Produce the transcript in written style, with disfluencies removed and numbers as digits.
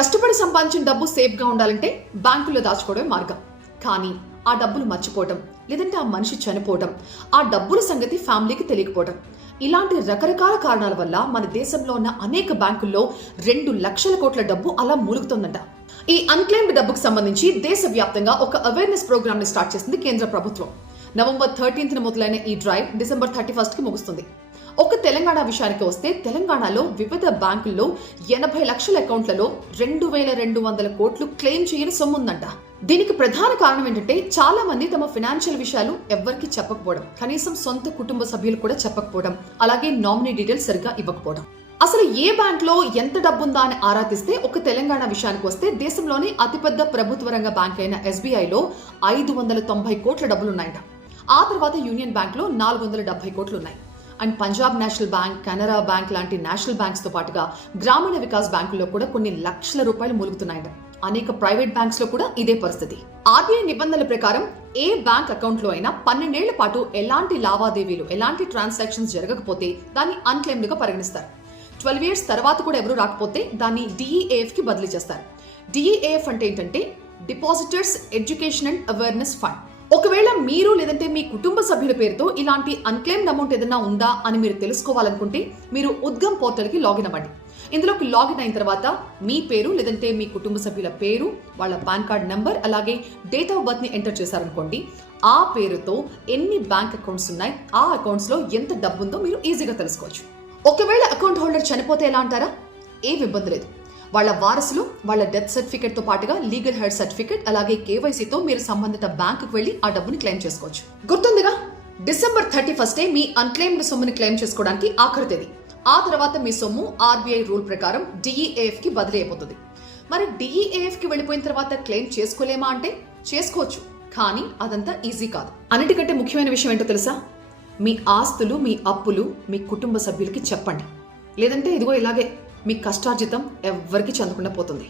కష్టపడి సంపాదించిన డబ్బు సేఫ్గా ఉండాలంటే బ్యాంకుల్లో దాచుకోవడమే మార్గం. కానీ ఆ డబ్బులు మర్చిపోవడం, లేదంటే ఆ మనిషి చనిపోవడం, ఆ డబ్బుల సంగతి ఫ్యామిలీకి తెలియకపోవడం, ఇలాంటి రకరకాల కారణాల వల్ల మన దేశంలో ఉన్న అనేక బ్యాంకుల్లో 2 లక్షల కోట్ల డబ్బు అలా మూలుగుతోందంట. ఈ అన్క్లెయిమ్డ్ డబ్బుకు సంబంధించి దేశవ్యాప్తంగా ఒక అవేర్నెస్ ప్రోగ్రామ్ ని స్టార్ట్ చేసింది కేంద్ర ప్రభుత్వం. నవంబర్ 13న మొదలైన ఈ డ్రైవ్ డిసెంబర్ 31 కి ముగుస్తుంది. ఒక తెలంగాణ విషయానికి వస్తే, తెలంగాణలో వివిధ బ్యాంకుల్లో 80 లక్షల అకౌంట్లలో 2200 కోట్లు క్లెయిమ్ చేయని సొమ్ముందంట. దీనికి ప్రధాన కారణం ఏంటంటే, చాలా మంది తమ ఫైనాన్షియల్ విషయాలు ఎవ్వరికి చెప్పకపోవడం, కనీసం సొంత కుటుంబ సభ్యులు కూడా చెప్పకపోవడం, అలాగే నామినీ డీటెయిల్స్ సరిగ్గా ఇవ్వకపోవడం. అసలు ఏ బ్యాంక్ లో ఎంత డబ్బుందా అని ఆరా తీస్తే, ఒక తెలంగాణ విషయానికి వస్తే దేశంలోనే అతిపెద్ద ప్రభుత్వ రంగ బ్యాంక్ అయిన SBIలో 590 కోట్ల డబ్బులున్నాయంట. ఆ తర్వాత యూనియన్ బ్యాంక్ లో 470 కోట్లున్నాయి. And Punjab national bank, Canara bank లాంటి నేషనల్ బ్యాంక్స్ తో పాటుగా గ్రామీణ వికాస్ బ్యాంకుల్లో కూడా కొన్ని లక్షల రూపాయలు మూలుగుతున్నాయంట. అనేక ప్రైవేట్ బ్యాంక్స్ లో కూడా ఇదే పరిస్థితి. RBI నిబంధనల ప్రకారం ఏ బ్యాంక్ అకౌంట్ లో అయినా 12 ఏళ్ల పాటు ఎలాంటి లావాదేవీలు, ఎలాంటి ట్రాన్సాక్షన్స్ జరగకపోతే దాన్ని అన్క్లెయిమ్డ్ గా పరిగణిస్తారు. 12 ఇయర్స్ తర్వాత కూడా ఎవరు రాకపోతే దాన్ని DEAF కి బదిలీ చేస్తారు. DEAF అంటే ఏంటంటే depositors education and awareness fund. ఒకవేళ మీరు లేదంటే మీ కుటుంబ సభ్యుల పేరుతో ఇలాంటి అన్క్లెయిమ్డ్ అమౌంట్ ఏదైనా ఉందా అని మీరు తెలుసుకోవాలనుకుంటే, మీరు ఉద్గమ్ పోర్టల్కి లాగిన్ అవ్వండి. ఇందులోకి లాగిన్ అయిన తర్వాత మీ పేరు లేదంటే మీ కుటుంబ సభ్యుల పేరు, వాళ్ళ పాన్ కార్డ్ నెంబర్, అలాగే డేట్ ఆఫ్ బర్త్ ని ఎంటర్ చేశారనుకోండి, ఆ పేరుతో ఎన్ని బ్యాంక్ అకౌంట్స్ ఉన్నాయి, ఆ అకౌంట్స్ లో ఎంత డబ్బు ఉందో మీరు ఈజీగా తెలుసుకోవచ్చు. ఒకవేళ అకౌంట్ హోల్డర్ చనిపోతే ఎలా అంటారా? ఏం ఇబ్బంది లేదు. వాళ్ళ వారసులు వాళ్ళ డెత్ సర్టిఫికేట్ తో పాటుగా లీగల్ హెడ్ సర్టిఫికేట్, అలాగే KYCతో మీరు సంబంధిత బ్యాంకుకు వెళ్లి ఆ డబ్బుని క్లెయిమ్ చేసుకోవచ్చు. గుర్తుందిగా, డిసెంబర్ 31 మీ అన్క్లెయిమ్డ్ సొమ్ముని క్లెయిమ్ చేసుకోవడానికి ఆఖరి తేదీ. ఆ తర్వాత మీ సొమ్ము RBI రూల్ ప్రకారం DEAF కి బదిలీ అయిపోతుంది. మరి DEAF కి వెళ్ళిపోయిన తర్వాత క్లెయిమ్ చేసుకోలేమా అంటే చేసుకోవచ్చు, కానీ అదంతా ఈజీ కాదు. అన్నిటికంటే ముఖ్యమైన విషయం ఏంటో తెలుసా? మీ ఆస్తులు, మీ అప్పులు మీ కుటుంబ సభ్యులకి చెప్పండి. లేదంటే ఇదిగో ఇలాగే మీ కష్టార్జితం ఎవ్వరికి చెందకుండా పోతుంది.